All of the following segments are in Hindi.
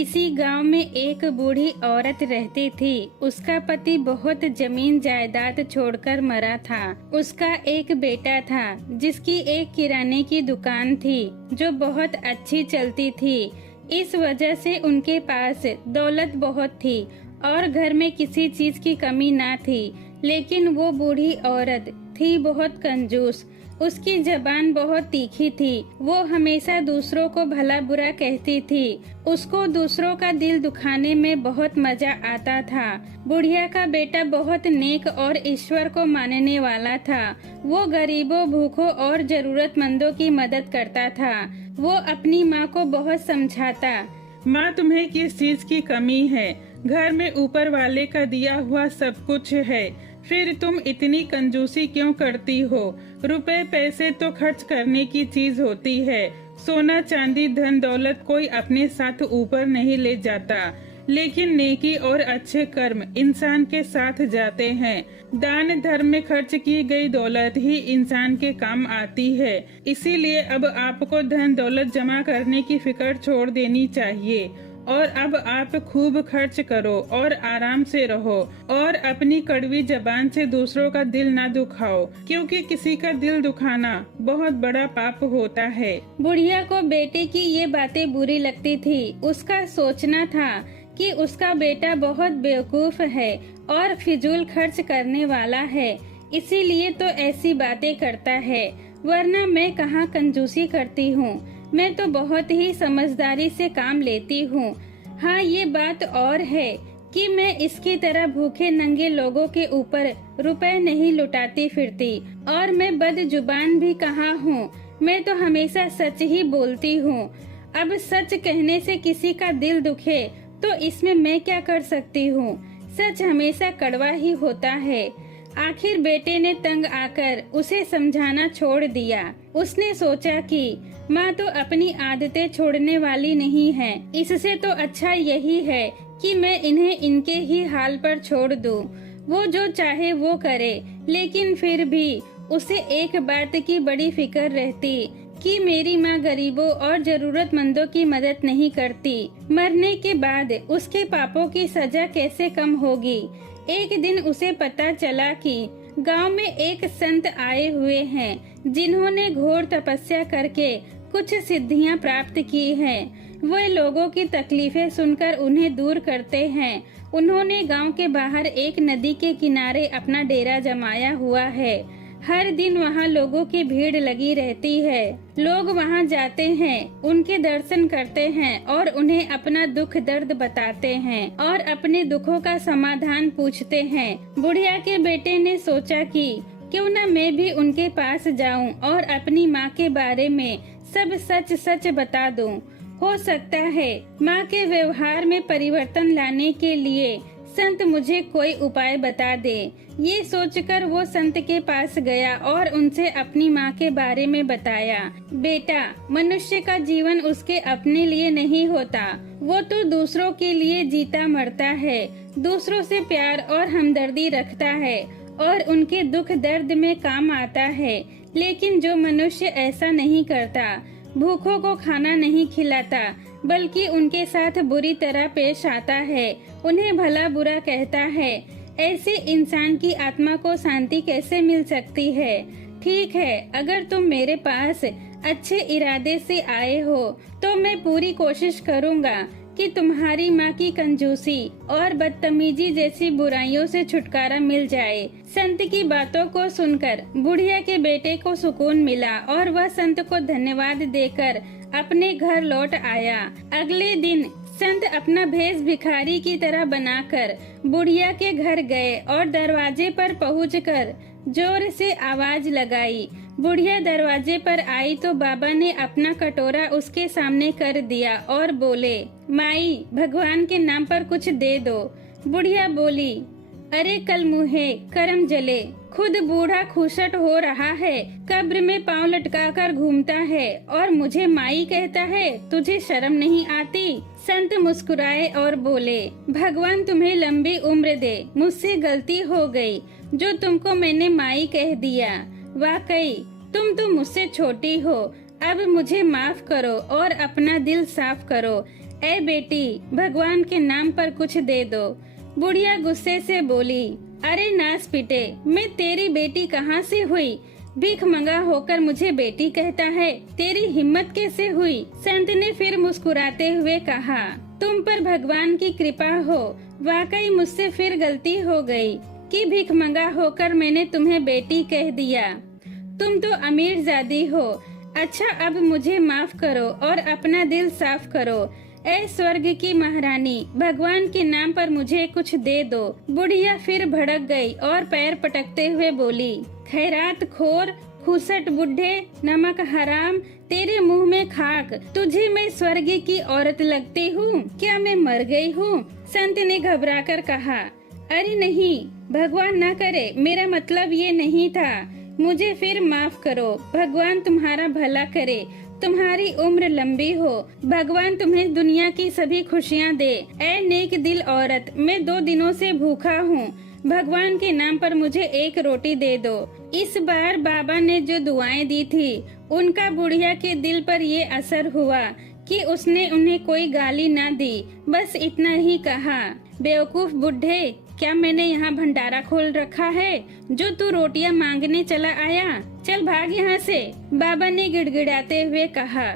किसी गांव में एक बूढ़ी औरत रहती थी। उसका पति बहुत जमीन जायदाद छोड़कर मरा था। उसका एक बेटा था जिसकी एक किराने की दुकान थी जो बहुत अच्छी चलती थी। इस वजह से उनके पास दौलत बहुत थी और घर में किसी चीज की कमी ना थी। लेकिन वो बूढ़ी औरत थी बहुत कंजूस। उसकी जबान बहुत तीखी थी। वो हमेशा दूसरों को भला बुरा कहती थी। उसको दूसरों का दिल दुखाने में बहुत मजा आता था। बुढ़िया का बेटा बहुत नेक और ईश्वर को मानने वाला था। वो गरीबों, भूखों और जरूरतमंदों की मदद करता था। वो अपनी माँ को बहुत समझाता। माँ, तुम्हें किस चीज की कमी है? घर में ऊपर वाले का दिया हुआ सब कुछ है, फिर तुम इतनी कंजूसी क्यों करती हो? रुपए पैसे तो खर्च करने की चीज होती है। सोना चांदी धन दौलत कोई अपने साथ ऊपर नहीं ले जाता, लेकिन नेकी और अच्छे कर्म इंसान के साथ जाते हैं। दान धर्म में खर्च की गई दौलत ही इंसान के काम आती है। इसीलिए अब आपको धन दौलत जमा करने की फिक्र छोड़ देनी चाहिए और अब आप खूब खर्च करो और आराम से रहो और अपनी कड़वी जबान से दूसरों का दिल ना दुखाओ, क्योंकि किसी का दिल दुखाना बहुत बड़ा पाप होता है। बुढ़िया को बेटे की ये बातें बुरी लगती थी। उसका सोचना था कि उसका बेटा बहुत बेवकूफ है और फिजूल खर्च करने वाला है, इसीलिए तो ऐसी बातें करता है, वरना मैं कहाँ कंजूसी करती हूँ। मैं तो बहुत ही समझदारी से काम लेती हूँ। हाँ, ये बात और है कि मैं इसकी तरह भूखे नंगे लोगों के ऊपर रुपए नहीं लुटाती फिरती, और मैं बदजुबान भी कहाँ हूँ। मैं तो हमेशा सच ही बोलती हूँ। अब सच कहने से किसी का दिल दुखे तो इसमें मैं क्या कर सकती हूँ। सच हमेशा कड़वा ही होता है। आखिर बेटे ने तंग आकर उसे समझाना छोड़ दिया। उसने सोचा कि माँ तो अपनी आदतें छोड़ने वाली नहीं है। इससे तो अच्छा यही है कि मैं इन्हें इनके ही हाल पर छोड़ दूँ। वो जो चाहे वो करे, लेकिन फिर भी उसे एक बात की बड़ी फिक्र रहती कि मेरी माँ गरीबों और जरूरतमंदों की मदद नहीं करती। मरने के बाद उसके पापों की सजा कैसे कम होगी। एक दिन उसे पता चला कि गांव में एक संत आए हुए हैं जिन्होंने घोर तपस्या करके कुछ सिद्धियां प्राप्त की हैं। वे लोगों की तकलीफें सुनकर उन्हें दूर करते हैं। उन्होंने गांव के बाहर एक नदी के किनारे अपना डेरा जमाया हुआ है। हर दिन वहां लोगों की भीड़ लगी रहती है। लोग वहां जाते हैं, उनके दर्शन करते हैं और उन्हें अपना दुख दर्द बताते हैं और अपने दुखों का समाधान पूछते हैं। बुढ़िया के बेटे ने सोचा कि क्यों न मैं भी उनके पास जाऊं और अपनी माँ के बारे में सब सच सच बता दूं। हो सकता है माँ के व्यवहार में परिवर्तन लाने के लिए संत मुझे कोई उपाय बता दे। ये सोचकर वो संत के पास गया और उनसे अपनी माँ के बारे में बताया। बेटा, मनुष्य का जीवन उसके अपने लिए नहीं होता, वो तो दूसरों के लिए जीता मरता है, दूसरों से प्यार और हमदर्दी रखता है और उनके दुख दर्द में काम आता है। लेकिन जो मनुष्य ऐसा नहीं करता, भूखों को खाना नहीं खिलाता, बल्कि उनके साथ बुरी तरह पेश आता है, उन्हें भला बुरा कहता है, ऐसे इंसान की आत्मा को शांति कैसे मिल सकती है। ठीक है, अगर तुम मेरे पास अच्छे इरादे से आए हो तो मैं पूरी कोशिश करूँगा कि तुम्हारी माँ की कंजूसी और बदतमीजी जैसी बुराइयों से छुटकारा मिल जाए। संत की बातों को सुनकर बुढ़िया के बेटे को सुकून मिला और वह संत को धन्यवाद देकर अपने घर लौट आया। अगले दिन संत अपना भेष भिखारी की तरह बनाकर बुढ़िया के घर गए और दरवाजे पर पहुंचकर जोर से आवाज लगाई। बुढ़िया दरवाजे पर आई तो बाबा ने अपना कटोरा उसके सामने कर दिया और बोले, माई, भगवान के नाम पर कुछ दे दो। बुढ़िया बोली, अरे कल मुहे करम जले, खुद बूढ़ा खुशट हो रहा है, कब्र में पांव लटकाकर घूमता है और मुझे माई कहता है, तुझे शर्म नहीं आती। संत मुस्कुराए और बोले, भगवान तुम्हें लंबी उम्र दे, मुझसे गलती हो गई जो तुमको मैंने माई कह दिया। वाकई तुम तो मुझसे छोटी हो, अब मुझे माफ करो और अपना दिल साफ करो। ए बेटी, भगवान के नाम पर कुछ दे दो। बुढ़िया गुस्से से बोली, अरे नास पिटे, मैं तेरी बेटी कहाँ से हुई? भीख मंगा होकर मुझे बेटी कहता है, तेरी हिम्मत कैसे हुई? संत ने फिर मुस्कुराते हुए कहा, तुम पर भगवान की कृपा हो, वाकई मुझसे फिर गलती हो गई कि भीख मंगा होकर मैंने तुम्हें बेटी कह दिया। तुम तो अमीर जादी हो। अच्छा, अब मुझे माफ करो और अपना दिल साफ करो। ऐ स्वर्ग की महारानी, भगवान के नाम पर मुझे कुछ दे दो। बुढ़िया फिर भड़क गई और पैर पटकते हुए बोली, खैरात खोर, खुसट बुढ़े, नमक हराम, तेरे मुंह में खाक। तुझे मैं स्वर्ग की औरत लगती हूँ? क्या मैं मर गई हूँ? संत ने घबराकर कहा, अरे नहीं, भगवान ना करे, मेरा मतलब ये नहीं था। मुझे फिर माफ करो। भगवान तुम्हारा भला करे, तुम्हारी उम्र लंबी हो, भगवान तुम्हें दुनिया की सभी खुशियाँ दे। ऐ नेक दिल औरत, मैं 2 दिनों से भूखा हूँ, भगवान के नाम पर मुझे एक रोटी दे दो। इस बार बाबा ने जो दुआएं दी थी, उनका बुढ़िया के दिल पर ये असर हुआ कि उसने उन्हें कोई गाली ना दी, बस इतना ही कहा, बेवकूफ बुढ़े, क्या मैंने यहाँ भंडारा खोल रखा है जो तू रोटियां मांगने चला आया? चल भाग यहाँ से। बाबा ने गिड़गिड़ाते हुए कहा,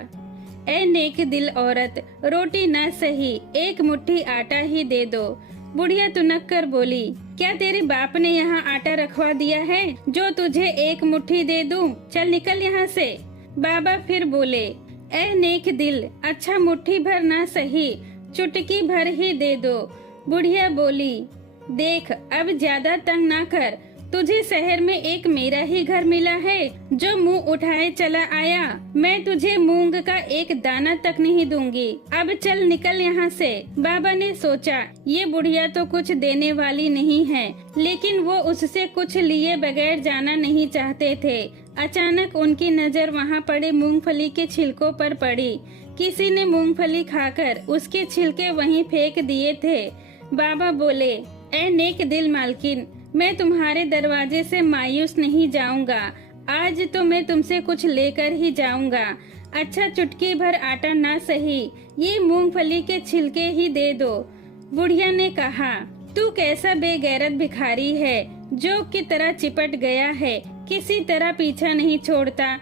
ए नेक दिल औरत, रोटी न सही, एक मुट्ठी आटा ही दे दो। बुढ़िया तुनक कर बोली, क्या तेरे बाप ने यहाँ आटा रखवा दिया है जो तुझे एक मुट्ठी दे दूं? चल निकल यहाँ से। बाबा फिर बोले, ए नेक दिल, अच्छा मुट्ठी भर ना सही, चुटकी भर ही दे दो। बुढ़िया बोली, देख, अब ज्यादा तंग ना कर, तुझे शहर में एक मेरा ही घर मिला है जो मुंह उठाए चला आया। मैं तुझे मूंग का एक दाना तक नहीं दूंगी। अब चल निकल यहाँ से। बाबा ने सोचा, ये बुढ़िया तो कुछ देने वाली नहीं है, लेकिन वो उससे कुछ लिए बगैर जाना नहीं चाहते थे। अचानक उनकी नजर वहाँ पड़े मूंगफली के छिलकों पर पड़ी। किसी ने मूंगफली खाकर उसके छिलके वहीं फेंक दिए थे। बाबा बोले, ए नेक दिल मालकिन, मैं तुम्हारे दरवाजे से मायूस नहीं जाऊंगा। आज तो मैं तुमसे कुछ लेकर ही जाऊंगा। अच्छा, चुटकी भर आटा ना सही, ये मूंगफली के छिलके ही दे दो। बुढ़िया ने कहा, तू कैसा बेगैरत भिखारी है, जोक की तरह चिपट गया है, किसी तरह पीछा नहीं छोड़ता।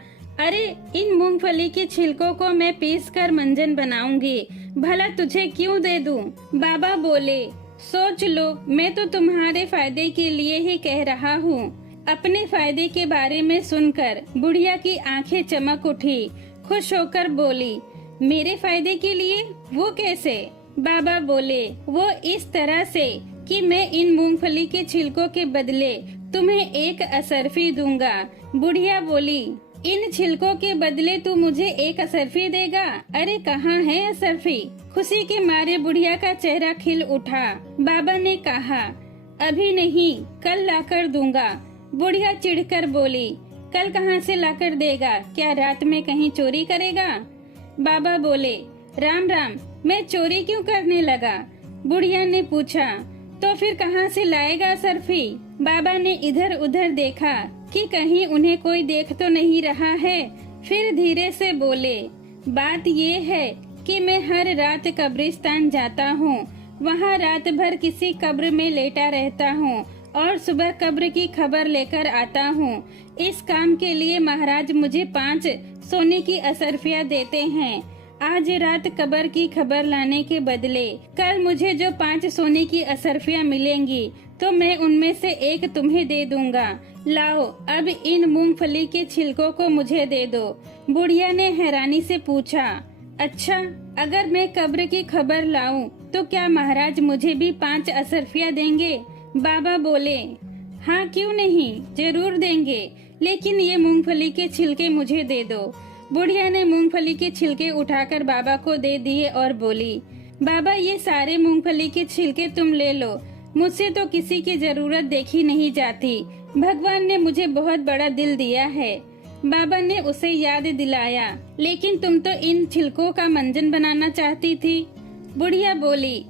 अरे, इन मूंगफली के छिलकों को मैं पीस कर मंजन बनाऊंगी, भला तुझे क्यों दे दूं? बाबा बोले, सोच लो, मैं तो तुम्हारे फायदे के लिए ही कह रहा हूँ। अपने फायदे के बारे में सुनकर बुढ़िया की आंखें चमक उठी। खुश होकर बोली, मेरे फायदे के लिए? वो कैसे? बाबा बोले, वो इस तरह से कि मैं इन मूंगफली के छिलकों के बदले तुम्हें एक असरफी दूंगा। बुढ़िया बोली, इन छिलकों के बदले तू मुझे एक असरफी देगा? अरे कहाँ है असरफी? खुशी के मारे बुढ़िया का चेहरा खिल उठा। बाबा ने कहा, अभी नहीं, कल लाकर दूंगा। बुढ़िया चिढ़कर बोली, कल कहाँ से लाकर देगा? क्या रात में कहीं चोरी करेगा? बाबा बोले, राम राम, मैं चोरी क्यों करने लगा? बुढ़िया ने पूछा, तो फिर कहाँ से लाएगा असरफी? बाबा ने इधर उधर देखा कि कहीं उन्हें कोई देख तो नहीं रहा है। फिर धीरे से बोले, बात ये है कि मैं हर रात कब्रिस्तान जाता हूँ, वहाँ रात भर किसी कब्र में लेटा रहता हूँ और सुबह कब्र की खबर लेकर आता हूँ। इस काम के लिए महाराज मुझे 5 सोने की असरफियाँ देते हैं। आज रात कब्र की खबर लाने के बदले कल मुझे जो 5 सोने की असरफियाँ मिलेंगी तो मैं उनमें से एक तुम्हें दे दूंगा। लाओ, अब इन मूंगफली के छिलकों को मुझे दे दो। बुढ़िया ने हैरानी से पूछा, अच्छा, अगर मैं कब्र की खबर लाऊं तो क्या महाराज मुझे भी 5 असरफियाँ देंगे? बाबा बोले, हाँ क्यों नहीं, जरूर देंगे, लेकिन ये मूंगफली के छिलके मुझे दे दो। बुढ़िया ने मूंगफली के छिलके उठाकर बाबा को दे दिए और बोली, बाबा ये सारे मूंगफली के छिलके तुम ले लो, मुझसे तो किसी की जरूरत देखी नहीं जाती। भगवान ने मुझे बहुत बड़ा दिल दिया है। बाबा ने उसे याद दिलाया, लेकिन तुम तो इन छिलकों का मंजन बनाना चाहती थी। बुढ़िया बोली,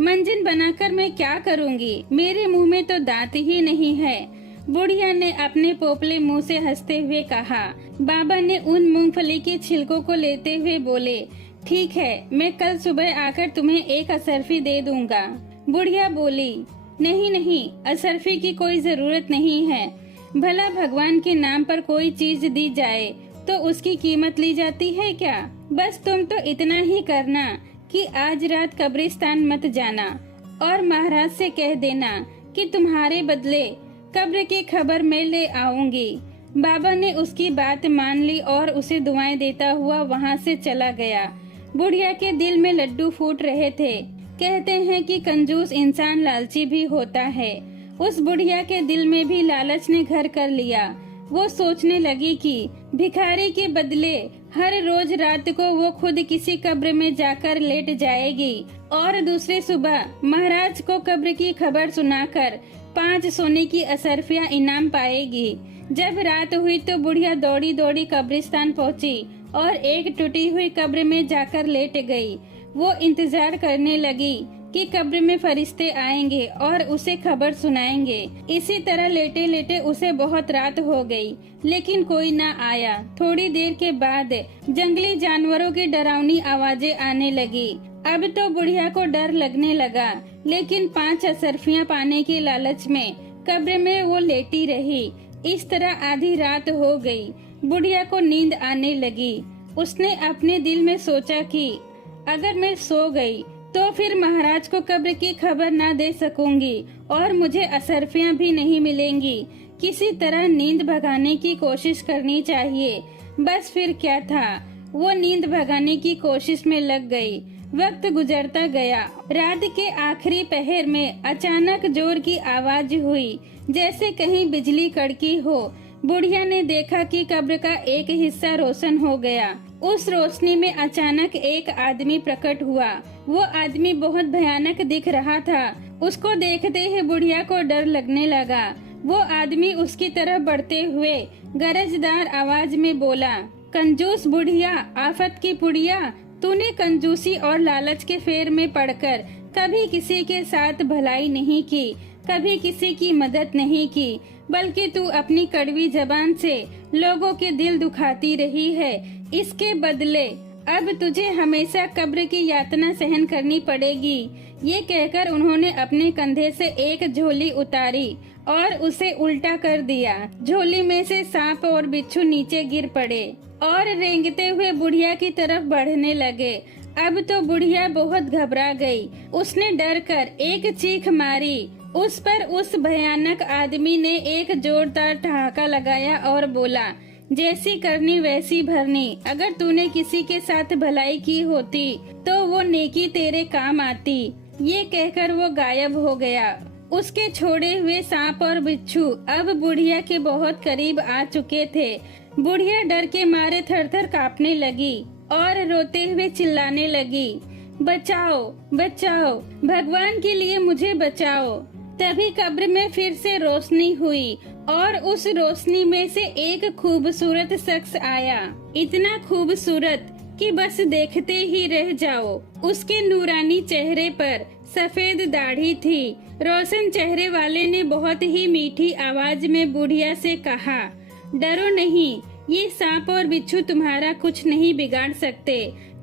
मंजन बनाकर मैं क्या करूँगी, मेरे मुंह में तो दांत ही नहीं है। बुढ़िया ने अपने पोपले मुंह से हंसते हुए कहा। बाबा ने उन मूंगफली के छिलकों को लेते हुए बोले, ठीक है, मैं कल सुबह आकर तुम्हें एक असरफी दे दूंगा। बुढ़िया बोली, नहीं नहीं, असरफी की कोई जरूरत नहीं है। भला भगवान के नाम पर कोई चीज दी जाए तो उसकी कीमत ली जाती है क्या? बस तुम तो इतना ही करना कि आज रात कब्रिस्तान मत जाना और महाराज से कह देना कि तुम्हारे बदले कब्र की खबर मैं ले आऊंगी। बाबा ने उसकी बात मान ली और उसे दुआएं देता हुआ वहां से चला गया। बुढ़िया के दिल में लड्डू फूट रहे थे। कहते हैं कि कंजूस इंसान लालची भी होता है। उस बुढ़िया के दिल में भी लालच ने घर कर लिया। वो सोचने लगी कि भिखारी के बदले हर रोज रात को वो खुद किसी कब्र में जाकर लेट जाएगी और दूसरी सुबह महाराज को कब्र की खबर सुनाकर 5 सोने की असरफियां इनाम पाएगी। जब रात हुई तो बुढ़िया दौड़ी दौड़ी कब्रिस्तान पहुंची और एक टूटी हुई कब्र में जाकर लेट गई। वो इंतजार करने लगी कि कब्र में फरिश्ते आएंगे और उसे खबर सुनाएंगे। इसी तरह लेटे लेटे उसे बहुत रात हो गई, लेकिन कोई ना आया। थोड़ी देर के बाद जंगली जानवरों की डरावनी आवाजें आने लगी। अब तो बुढ़िया को डर लगने लगा, लेकिन 5 असरफियां पाने के लालच में कब्र में वो लेटी रही। इस तरह आधी रात हो गई। बुढ़िया को नींद आने लगी। उसने अपने दिल में सोचा कि अगर मैं सो गई तो फिर महाराज को कब्र की खबर ना दे सकूंगी और मुझे असरफियां भी नहीं मिलेंगी। किसी तरह नींद भगाने की कोशिश करनी चाहिए। बस फिर क्या था, वो नींद भगाने की कोशिश में लग गई। वक्त गुजरता गया। रात के आखिरी पहर में अचानक जोर की आवाज हुई, जैसे कहीं बिजली कड़की हो। बुढ़िया ने देखा कि कब्र का एक हिस्सा रोशन हो गया। उस रोशनी में अचानक एक आदमी प्रकट हुआ। वो आदमी बहुत भयानक दिख रहा था। उसको देखते ही बुढ़िया को डर लगने लगा। वो आदमी उसकी तरफ बढ़ते हुए गरजदार आवाज में बोला, कंजूस बुढ़िया, आफत की पुड़िया, तूने कंजूसी और लालच के फेर में पड़कर कभी किसी के साथ भलाई नहीं की, कभी किसी की मदद नहीं की, बल्कि तू अपनी कड़वी जबान से लोगों के दिल दुखाती रही है। इसके बदले अब तुझे हमेशा कब्र की यातना सहन करनी पड़ेगी। ये कहकर उन्होंने अपने कंधे से एक झोली उतारी और उसे उल्टा कर दिया। झोली में से सांप और बिच्छू नीचे गिर पड़े और रेंगते हुए बुढ़िया की तरफ बढ़ने लगे। अब तो बुढ़िया बहुत घबरा गई। उसने डर कर एक चीख मारी। उस पर उस भयानक आदमी ने एक जोरदार ठहाका लगाया और बोला, जैसी करनी वैसी भरनी। अगर तूने किसी के साथ भलाई की होती तो वो नेकी तेरे काम आती। ये कहकर वो गायब हो गया। उसके छोड़े हुए सांप और बिच्छू अब बुढ़िया के बहुत करीब आ चुके थे। बुढ़िया डर के मारे थर-थर कांपने लगी और रोते हुए चिल्लाने लगी, बचाओ बचाओ, भगवान के लिए मुझे बचाओ। तभी कब्र में फिर से रोशनी हुई और उस रोशनी में से एक खूबसूरत शख्स आया। इतना खूबसूरत कि बस देखते ही रह जाओ। उसके नूरानी चेहरे पर सफेद दाढ़ी थी। रोशन चेहरे वाले ने बहुत ही मीठी आवाज में बुढ़िया से कहा, डरो नहीं, ये सांप और बिच्छू तुम्हारा कुछ नहीं बिगाड़ सकते।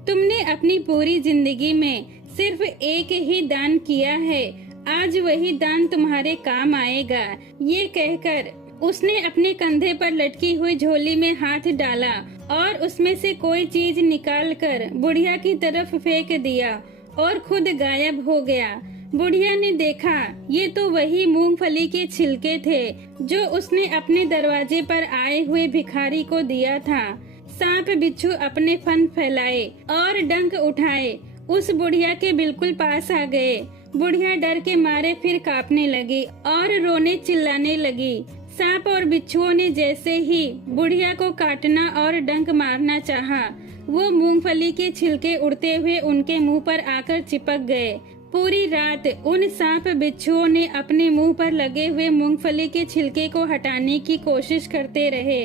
तुमने अपनी पूरी जिंदगी में सिर्फ एक ही दान किया है, आज वही दान तुम्हारे काम आएगा। ये कहकर उसने अपने कंधे पर लटकी हुई झोली में हाथ डाला और उसमें से कोई चीज निकालकर बुढ़िया की तरफ फेंक दिया और खुद गायब हो गया। बुढ़िया ने देखा ये तो वही मूंगफली के छिलके थे जो उसने अपने दरवाजे पर आए हुए भिखारी को दिया था। सांप बिच्छू अपने फन फैलाए और डंक उठाए उस बुढ़िया के बिल्कुल पास आ गए। बुढ़िया डर के मारे फिर कांपने लगी और रोने चिल्लाने लगी। सांप और बिच्छुओं ने जैसे ही बुढ़िया को काटना और डंक मारना चाहा, वो मूंगफली के छिलके उड़ते हुए उनके मुंह पर आकर चिपक गए। पूरी रात उन सांप बिच्छुओं ने अपने मुंह पर लगे हुए मूंगफली के छिलके को हटाने की कोशिश करते रहे,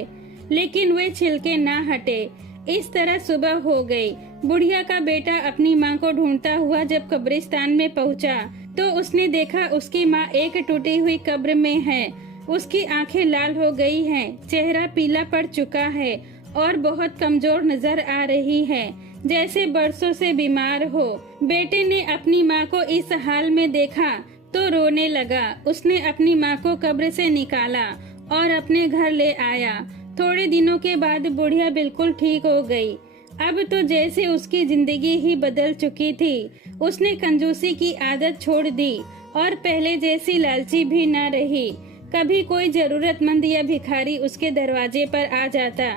लेकिन वे छिलके ना हटे। इस तरह सुबह हो गई। बुढ़िया का बेटा अपनी माँ को ढूंढता हुआ जब कब्रिस्तान में पहुँचा तो उसने देखा उसकी माँ एक टूटी हुई कब्र में है। उसकी आंखें लाल हो गई हैं, चेहरा पीला पड़ चुका है और बहुत कमजोर नजर आ रही है। जैसे बरसों से बीमार हो। बेटे ने अपनी माँ को इस हाल में देखा तो रोने लगा। उसने अपनी माँ को कब्र से निकाला और अपने घर ले आया। थोड़े दिनों के बाद बुढ़िया बिल्कुल ठीक हो गई। अब तो जैसे उसकी जिंदगी ही बदल चुकी थी। उसने कंजूसी की आदत छोड़ दी और पहले जैसी लालची भी न रही। कभी कोई जरूरतमंद या भिखारी उसके दरवाजे पर आ जाता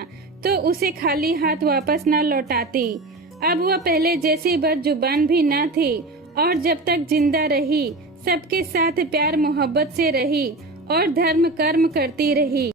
तो उसे खाली हाथ वापस न लौटाती। अब वह पहले जैसी बदजुबान भी न थी और जब तक जिंदा रही सबके साथ प्यार मोहब्बत से रही और धर्म कर्म करती रही।